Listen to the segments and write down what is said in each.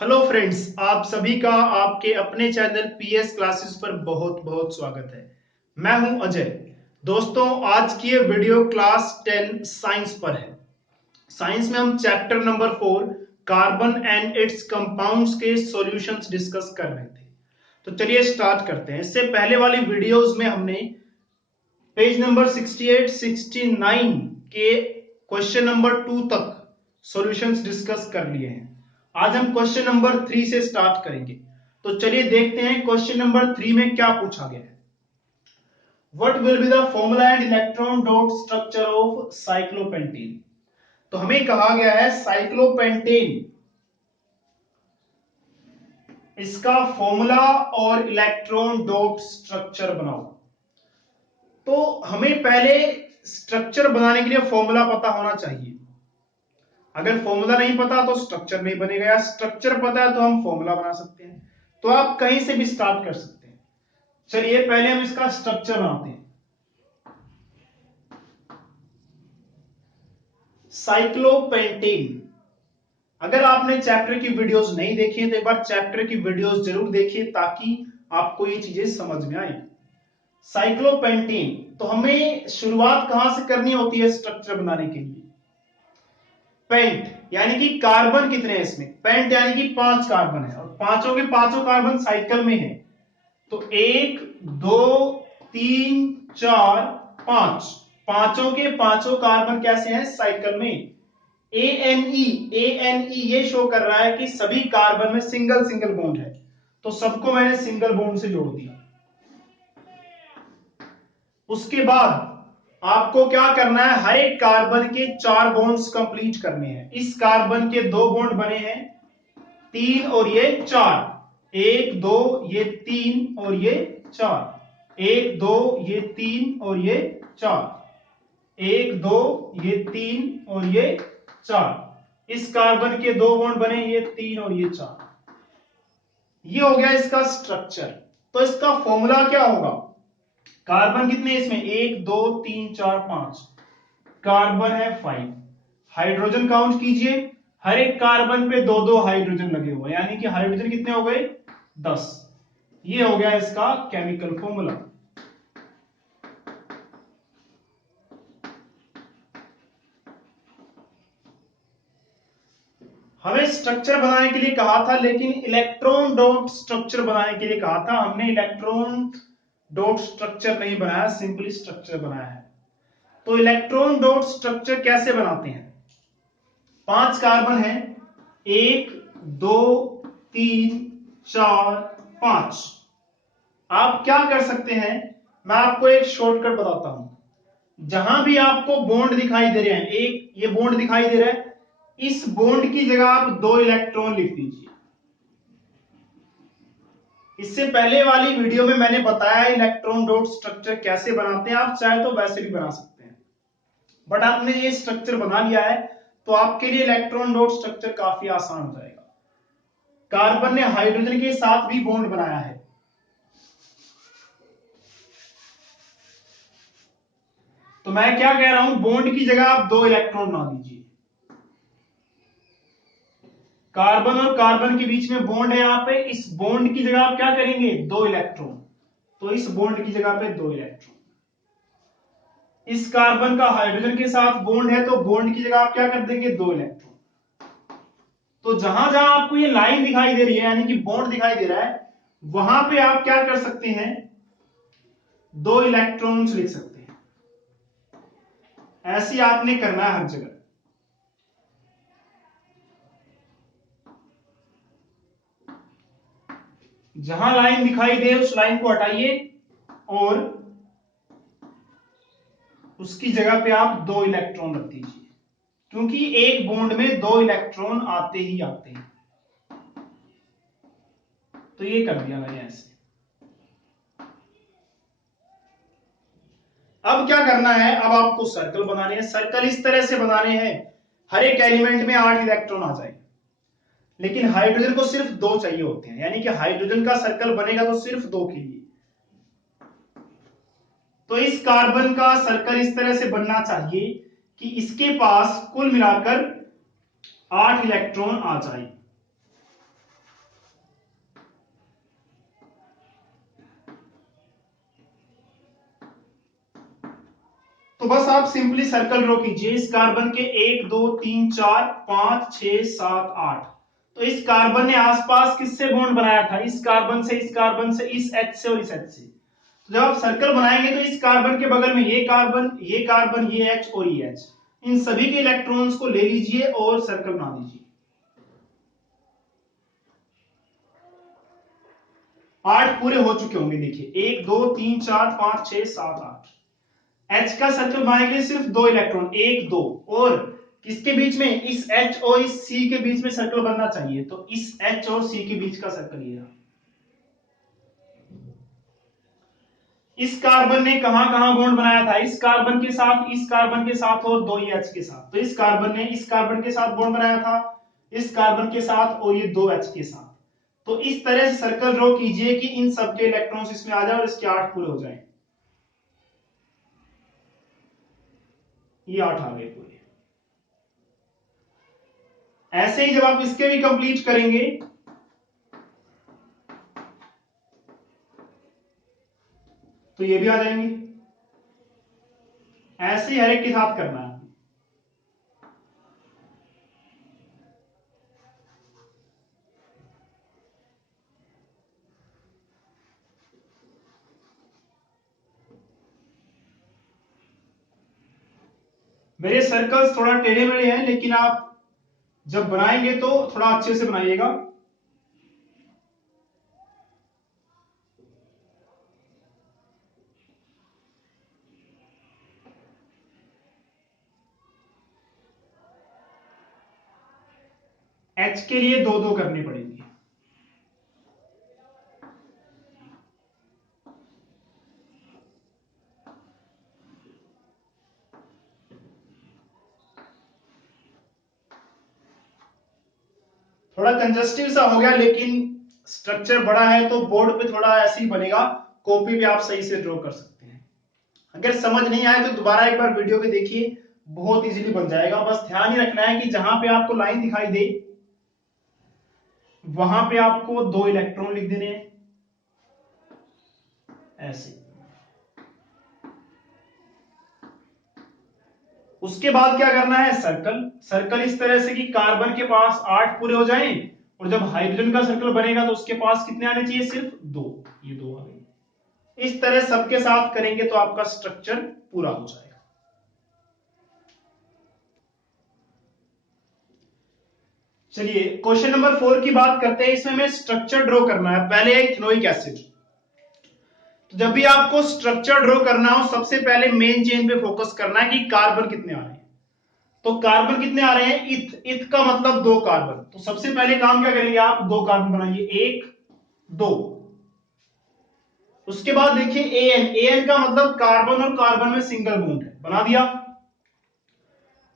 Hello friends, आप सभी का आपके अपने चैनल पीएस क्लासेस पर बहुत बहुत स्वागत है। मैं हूं अजय। दोस्तों, आज की ये वीडियो क्लास 10 साइंस पर है। साइंस में हम chapter number 4 carbon and it's compounds के सॉल्यूशंस डिस्कस कर रहे थे। तो चलिए स्टार्ट करते हैं। इससे पहले वाली वीडियोस में हमने पेज नंबर 68 69 के क्वेश्चन नंबर 2 तक सॉल्यूशंस डिस्कस कर लिए हैं। आज हम क्वेश्चन नंबर 3 से स्टार्ट करेंगे। तो चलिए देखते हैं क्वेश्चन नंबर 3 में क्या पूछा गया है। What will be the formula and electron dot structure of cyclopentane. तो हमें कहा गया है साइक्लोपेंटेन, इसका फॉर्मूला और इलेक्ट्रॉन डॉट स्ट्रक्चर बनाओ। तो हमें पहले स्ट्रक्चर बनाने के लिए फॉर्मूला पता होना चाहिए। अगर फॉर्मूला नहीं पता तो स्ट्रक्चर नहीं बनेगा, या स्ट्रक्चर पता है तो हम फॉर्मूला बना सकते हैं। तो आप कहीं से भी स्टार्ट कर सकते हैं। चलिए पहले हम इसका स्ट्रक्चर बनाते हैं। साइक्लोपेंटेन, अगर आपने चैप्टर की वीडियोस नहीं देखी है तो एक बार चैप्टर की वीडियोस जरूर देखिए ताकि आपको ये चीजें समझ में आए। साइक्लोपेंटेन, तो हमें शुरुआत कहां से करनी होती है स्ट्रक्चर बनाने के लिए? पेंट यानी कि कार्बन कितने हैं इसमें? पेंट यानी कि 5 कार्बन है और पांचों के पांचों कार्बन साइकिल में है। तो 1 2 3 4 5, पांचों के पांचों कार्बन कैसे हैं? साइकिल में। ए एन ई ये शो कर रहा है कि सभी कार्बन में सिंगल सिंगल बॉन्ड है, तो सबको मैंने सिंगल बॉन्ड से जोड़ दिया। उसके बाद आपको क्या करना है? हर एक कार्बन के 4 बॉन्ड्स कंप्लीट करने हैं। इस कार्बन के 2 बॉन्ड बने हैं, 3 और ये 4। 1 2 ये 3 और ये 4। 1 2 ये 3 और ये 4। 1 2 ये 3 और ये 4। इस कार्बन के 2 बॉन्ड बने, ये 3 और ये 4। ये हो गया इसका स्ट्रक्चर। तो इसका फॉर्मूला क्या होगा? कार्बन कितने इसमें? 1 2 3 4 5। कार्बन है 5। हाइड्रोजन काउंट कीजिए, हर एक कार्बन पे 2 2 हाइड्रोजन लगे हुए, यानी कि हाइड्रोजन कितने हो गए? 10। ये हो गया इसका केमिकल फॉर्मूला। हमें स्ट्रक्चर बनाने के लिए कहा था, लेकिन इलेक्ट्रॉन डॉट स्ट्रक्चर बनाने के लिए कहा था। हमने इलेक्ट्रॉन डॉट स्ट्रक्चर नहीं बनाया, सिंपली स्ट्रक्चर बनाया है। तो इलेक्ट्रॉन डॉट स्ट्रक्चर कैसे बनाते हैं? 5 कार्बन है, 1 2 3 4 5। आप क्या कर सकते हैं, मैं आपको एक शॉर्टकट बताता हूं। जहां भी आपको बॉन्ड दिखाई दे रहे हैं, एक ये बॉन्ड दिखाई दे रहा है, इस बॉन्ड की जगह आप 2 इलेक्ट्रॉन लिख दीजिए। इससे पहले वाली वीडियो में मैंने बताया इलेक्ट्रॉन डॉट स्ट्रक्चर कैसे बनाते हैं। आप चाहे तो वैसे भी बना सकते हैं, बट आपने ये स्ट्रक्चर बना लिया है तो आपके लिए इलेक्ट्रॉन डॉट स्ट्रक्चर काफी आसान हो जाएगा। कार्बन ने हाइड्रोजन के साथ भी बॉन्ड बनाया है, तो मैं क्या कह रहा हूं, बॉन्ड की जगह आप 2 इलेक्ट्रॉन ना दीजिए। कार्बन और कार्बन के बीच में बॉन्ड है, यहां पे इस बॉन्ड की जगह आप क्या करेंगे? 2 इलेक्ट्रॉन। तो इस बॉन्ड की जगह पे 2 इलेक्ट्रॉन। इस कार्बन का हाइड्रोजन के साथ बॉन्ड है, तो बॉन्ड की जगह आप क्या कर देंगे? 2 इलेक्ट्रॉन। तो जहां जहां आपको ये लाइन दिखाई दे रही है, यानी कि बॉन्ड दिखाई दे रहा है, वहां पे आप क्या कर सकते हैं? 2 इलेक्ट्रॉन्स लिख सकते हैं। ऐसे आपने करना है हर जगह। जहां लाइन दिखाई दे उस लाइन को हटाइए और उसकी जगह पे आप 2 इलेक्ट्रॉन रख दीजिए, क्योंकि एक बॉन्ड में 2 इलेक्ट्रॉन आते ही आते हैं। तो ये कर दिया मैंने ऐसे। अब क्या करना है? अब आपको सर्कल बनाने हैं। सर्कल इस तरह से बनाने हैं, हर एक एलिमेंट में 8 इलेक्ट्रॉन आ जाए, लेकिन हाइड्रोजन को सिर्फ 2 चाहिए होते हैं, यानी कि हाइड्रोजन का सर्कल बनेगा तो सिर्फ 2 के लिए। तो इस कार्बन का सर्कल इस तरह से बनना चाहिए कि इसके पास कुल मिलाकर 8 इलेक्ट्रॉन आ जाए। तो बस आप सिंपली सर्कल ड्रॉ कीजिए इस कार्बन के 1 2 3 4 5 6 7 8। तो इस कार्बन ने आसपास किससे बॉन्ड बनाया था? इस कार्बन से, इस कार्बन से, इस H से और इस H से। तो जब आप सर्कल बनाएंगे तो इस कार्बन के बगल में ये कार्बन, ये कार्बन, ये H और ये H, इन सभी के इलेक्ट्रॉन्स को ले लीजिए और सर्कल बना दीजिए। 8 पूरे हो चुके होंगे, देखिए 1 2 3 4 5 6 7 8। H का सर्कल बनाने के लिए सिर्फ 2 इलेक्ट्रॉन, 1 2, और किसके बीच में? इस H और इस C के बीच में सर्कल बनना चाहिए। तो इस H और C के बीच का सर्कल ये रहा। इस कार्बन ने कहां कहां बॉन्ड बनाया था? इस कार्बन के साथ, इस कार्बन के साथ और 2 ये H के साथ। तो इस कार्बन ने इस कार्बन के साथ बॉन्ड बनाया था, इस कार्बन के साथ और ये 2 H के साथ। तो इस तरह से सर्कल ड्रॉ कीजिए कि इन सबके इलेक्ट्रॉन्स इसमें आ जाए और इसके 8 पूरे हो जाएं। ये 8 आ गए पूरे। ऐसे ही जब आप इसके भी कंप्लीट करेंगे तो ये भी आ जाएंगे। ऐसे ही हर एक के साथ करना है। मेरे सर्कल्स थोड़ा टेढ़े मेढ़े हैं, लेकिन आप जब बनाएंगे तो थोड़ा अच्छे से बनाइएगा। H के लिए 2 2 करने पड़ेंगे। थोड़ा कंजस्टिव सा हो गया, लेकिन स्ट्रक्चर बड़ा है तो बोर्ड पे थोड़ा ऐसे ही बनेगा। कॉपी भी आप सही से ड्रॉ कर सकते हैं। अगर समझ नहीं आए तो दोबारा एक बार वीडियो पे देखिए, बहुत इजीली बन जाएगा। बस ध्यान ही रखना है कि जहां पे आपको लाइन दिखाई दे वहां पे आपको 2 इलेक्ट्रॉन लिख देने हैं ऐसे। उसके बाद क्या करना है? सर्कल। सर्कल इस तरह से कि कार्बन के पास 8 पूरे हो जाएं, और जब हाइड्रोजन का सर्कल बनेगा तो उसके पास कितने आने चाहिए? सिर्फ 2। ये 2 आ गए। इस तरह सबके साथ करेंगे तो आपका स्ट्रक्चर पूरा हो जाएगा। चलिए क्वेश्चन नंबर 4 की बात करते हैं। इसमें हमें स्ट्रक्चर ड्रॉ करना है। पहले एक इथेनोइक एसिड। तो जब भी आपको स्ट्रक्चर ड्रॉ करना हो, सबसे पहले मेन चेन पे फोकस करना है कि कार्बन कितने आ रहे हैं। तो कार्बन कितने आ रहे हैं? इथ। इथ का मतलब 2 कार्बन। तो सबसे पहले काम क्या करेंगे आप? 2 कार्बन बनाइए, 1 2। उसके बाद देखिए एन। एन का मतलब कार्बन और कार्बन में सिंगल बॉन्ड है, बना दिया।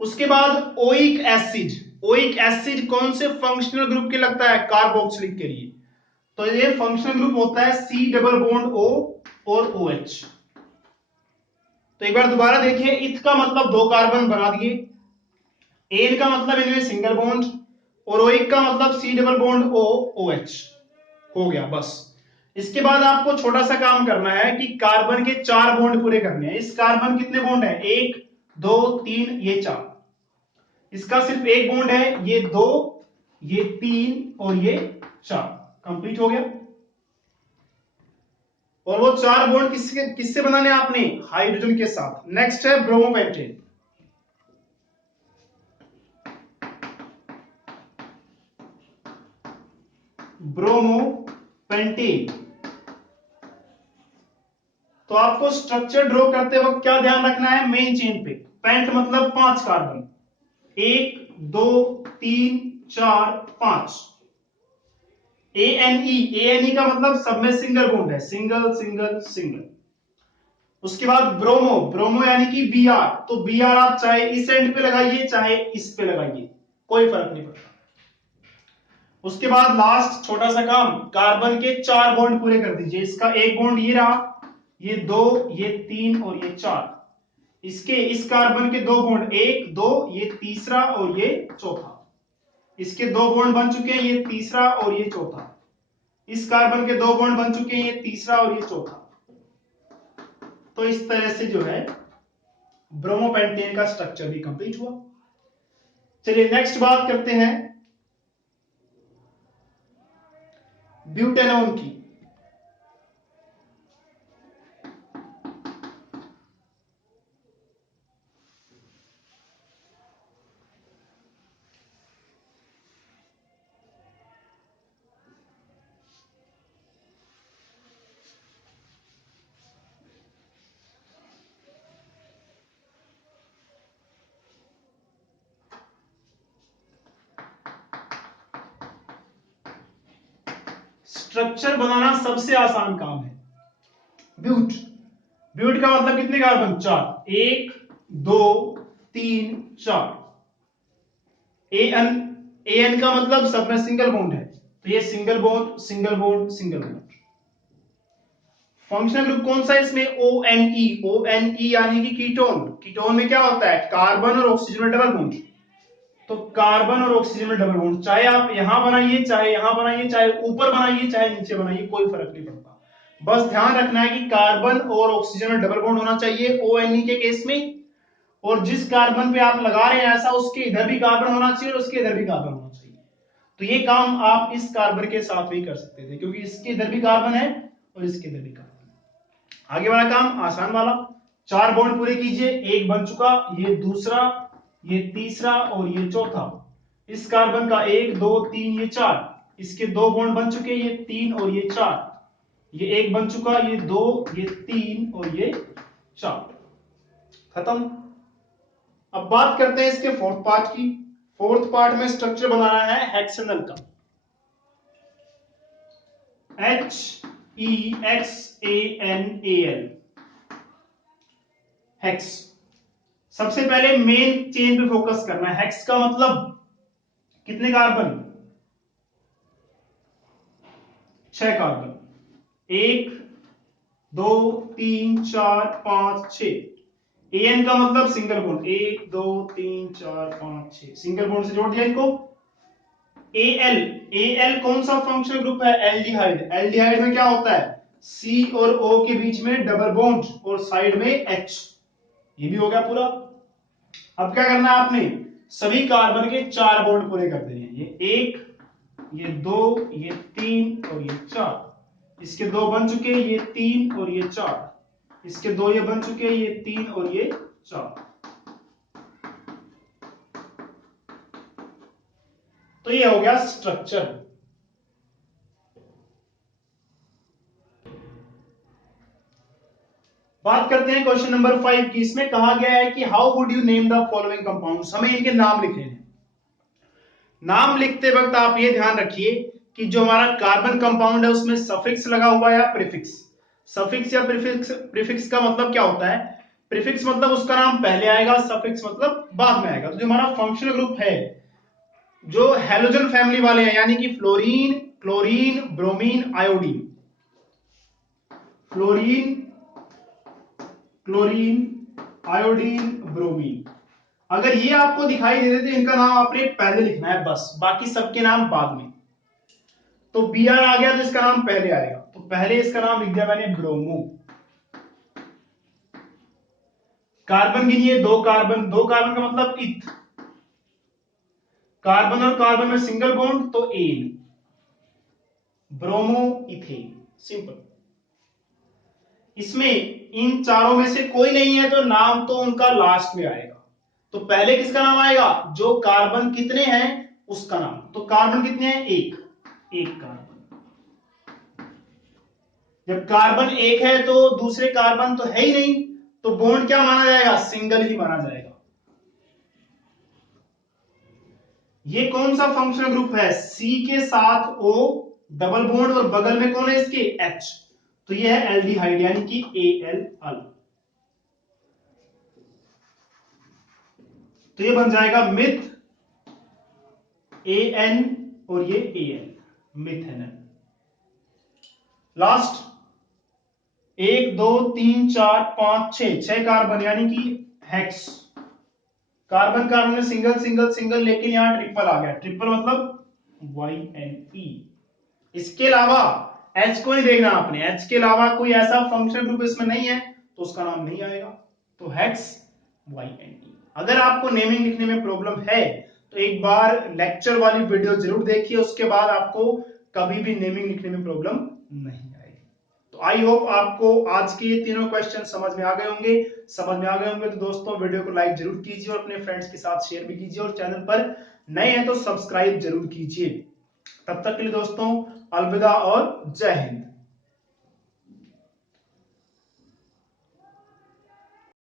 उसके बाद ओइक एसिड। ओइक एसिड कौन से फंक्शनल ग्रुप के लगता है? कार्बोक्सिलिक के लिए। तो ये फंक्शनल ग्रुप होता है C डबल बॉन्ड O और OH। तो एक बार दोबारा देखिए, इथ का मतलब 2 कार्बन बना दिए, एन का मतलब इनमें सिंगल बॉन्ड, और ओइक का मतलब C double bond O OH। हो गया बस। इसके बाद आपको छोटा सा काम करना है कि कार्बन के 4 बॉन्ड पूरे करने हैं। इस कार्बन कितने बॉन्ड है? 1 2 3, ये 4। इसका सिर्फ एक बॉन्ड है, ये 2 ये 3 और ये 4। कंप्लीट हो गया। और वो 4 बॉन्ड किससे किससे बनाने आपने? हाइड्रोजन के साथ। नेक्स्ट है ब्रोमोपेंटेन। ब्रोमोपेंटेन। तो आपको स्ट्रक्चर ड्रॉ करते वक्त क्या ध्यान रखना है? मेन चेन पे पेंट मतलब 5 कार्बन, 1 2 3 4 5। ANE। ANE का मतलब सब में सिंगल बॉन्ड है, सिंगल सिंगल सिंगल। उसके बाद ब्रोमो। ब्रोमो यानी कि Br। तो Br आप चाहे इस एंड पे लगाइए चाहे इस पे लगाइए, कोई फर्क नहीं पड़ता। उसके बाद लास्ट छोटा सा काम, कार्बन के 4 बॉन्ड पूरे कर दीजिए। इसका एक बॉन्ड ये रहा, ये 2 ये 3 और ये 4। इसके इस कार्बन के 2 बॉन्ड, 1 2, ये तीसरा और ये चौथा। इसके 2 बॉन्ड बन चुके हैं, ये तीसरा और ये चौथा। इस कार्बन के 2 बॉन्ड बन चुके हैं, ये तीसरा और ये चौथा। तो इस तरह से जो है ब्रोमोपेंटेन का स्ट्रक्चर भी कंप्लीट हुआ। चलिए नेक्स्ट बात करते हैं ब्यूटेनॉन की। स्ट्रक्चर बनाना सबसे आसान काम है। ब्यूट, ब्यूट का मतलब कितने कार्बन? 4, 1 2 3 4। एन, एन का मतलब सब में सिंगल बॉन्ड है, तो ये single bond single bond single bond. Functional group कौन सा है इसमें? O N E. O N E यानी कि कीटोन। कीटोन में क्या होता है? कार्बन और ऑक्सीजन में डबल बॉन्ड। तो कार्बन और ऑक्सीजन में डबल बॉन्ड, चाहे आप यहां बनाइए, चाहे यहां बनाइए, चाहे ऊपर बनाइए, चाहे नीचे बनाइए, कोई फर्क नहीं पड़ता। बस ध्यान रखना है कि कार्बन और ऑक्सीजन में डबल बॉन्ड होना चाहिए ONE के केस में, और जिस कार्बन पे आप लगा रहे हैं ऐसा, उसके इधर भी कार्बन होना चाहिए और उसके इधर भी कार्बन होना चाहिए। तो ये काम आप इस कार्बन के साथ भी कर सकते थे, क्योंकि इसके इधर भी कार्बन है और इसके इधर भी कार्बन। आगे वाला काम आसान वाला, 4 बॉन्ड पूरे कीजिए। एक बन चुका, ये दूसरा, ये तीसरा और ये चौथा। इस कार्बन का 1 2 3 ये 4, इसके 2 बॉन्ड बन चुके, ये 3 और ये 4। ये एक बन चुका, ये 2 ये 3 और ये 4। खत्म। अब बात करते हैं इसके फोर्थ पार्ट की। फोर्थ पार्ट में स्ट्रक्चर बनाना है हेक्सानल का। HEXANAL, hex. सबसे पहले मेन चेन पे फोकस करना है। हेक्स का मतलब कितने कार्बन? 6 कार्बन, 1 2 3 4 5 6। एन का मतलब सिंगल बॉन्ड, 1 2 3 4 5 6, सिंगल बॉन्ड से जोड़ दिया इनको। एल, एल कौन सा फंक्शनल ग्रुप है? एल्डिहाइड। एल्डिहाइड में क्या होता है? सी और ओ के बीच में डबल बॉन्ड और साइड में एच। ये भी हो गया पूरा। अब क्या करना है आपने? सभी कार्बन के 4 बॉन्ड पूरे कर देने हैं। ये 1 ये 2 ये 3 और ये 4। इसके 2 बन चुके, ये 3 और ये 4। इसके 2 ये बन चुके, ये 3 और ये 4। तो ये हो गया स्ट्रक्चर। बात करते हैं क्वेश्चन नंबर 5 की। इसमें कहा गया है कि how would you name the following compounds. हमें इनके नाम लिखने हैं। नाम लिखते वक्त आप ये ध्यान रखिए कि जो हमारा कार्बन कंपाउंड है उसमें सफिक्स लगा हुआ है या प्रीफिक्स। सफिक्स या प्रीफिक्स, प्रीफिक्स का मतलब क्या होता है? प्रीफिक्स मतलब उसका नाम पहले आएगा, सफिक्स मतलब बाद में आएगा। तो जो हमारा फंक्शनल ग्रुप है, जो हेलोजन फैमिली वाले हैं, यानी कि fluorine chlorine bromine iodine, fluorine chlorine iodine bromine, अगर ये आपको दिखाई दे देते, इनका नाम आपने पहले लिखना है बस, बाकी सबके नाम बाद में। तो Br आ गया तो इसका नाम पहले आएगा, तो पहले इसका नाम लिख दिया मैंने ब्रोमो। कार्बन गिनिए, 2 कार्बन, 2 कार्बन का मतलब इथ। कार्बन और कार्बन में सिंगल बॉन्ड तो एन, ब्रोमो इथेन, सिंपल। इसमें इन चारों में से कोई नहीं है तो नाम तो उनका लास्ट में आएगा। तो पहले किसका नाम आएगा? जो कार्बन कितने हैं उसका नाम। तो कार्बन कितने हैं? एक कार्बन। जब कार्बन एक है तो दूसरे कार्बन तो है ही नहीं, तो बॉन्ड क्या माना जाएगा? सिंगल ही माना जाएगा। ये कौन सा फंक्शनल ग्रुप है? सी के साथ O डबल बॉन्ड और बगल में कौन है इसके? H। तो ये है एल्डिहाइड यानी कि AL। तो ये बन जाएगा मिथ, AN और ये AL, मिथेनल। लास्ट 1 2 3 4 5 6 कार्बन यानी कि हेक्स। कार्बन कार्बन में सिंगल सिंगल सिंगल, लेकिन यहां ट्रिपल आ गया। ट्रिपल मतलब YNE। इसके अलावा H को नहीं देखना आपने, H के अलावा कोई ऐसा फंक्शनल ग्रुप इसमें नहीं है तो उसका नाम नहीं आएगा। तो हेक्स YNE। अगर आपको नेमिंग लिखने में प्रॉब्लम है तो एक बार लेक्चर वाली वीडियो जरूर देखिए, उसके बाद आपको कभी भी नेमिंग लिखने में प्रॉब्लम नहीं आएगी। तो आई होप आपको आज के ये तीनों क्वेश्चन समझ में आ गए होंगे। समझ में आ गए होंगे तो दोस्तों वीडियो को लाइक जरूर कीजिए और अपने फ्रेंड्स के साथ शेयर भी कीजिए, और चैनल पर नए हैं तो सब्सक्राइब जरूर कीजिए। तब तक के लिए दोस्तों अलविदा और जय हिंद।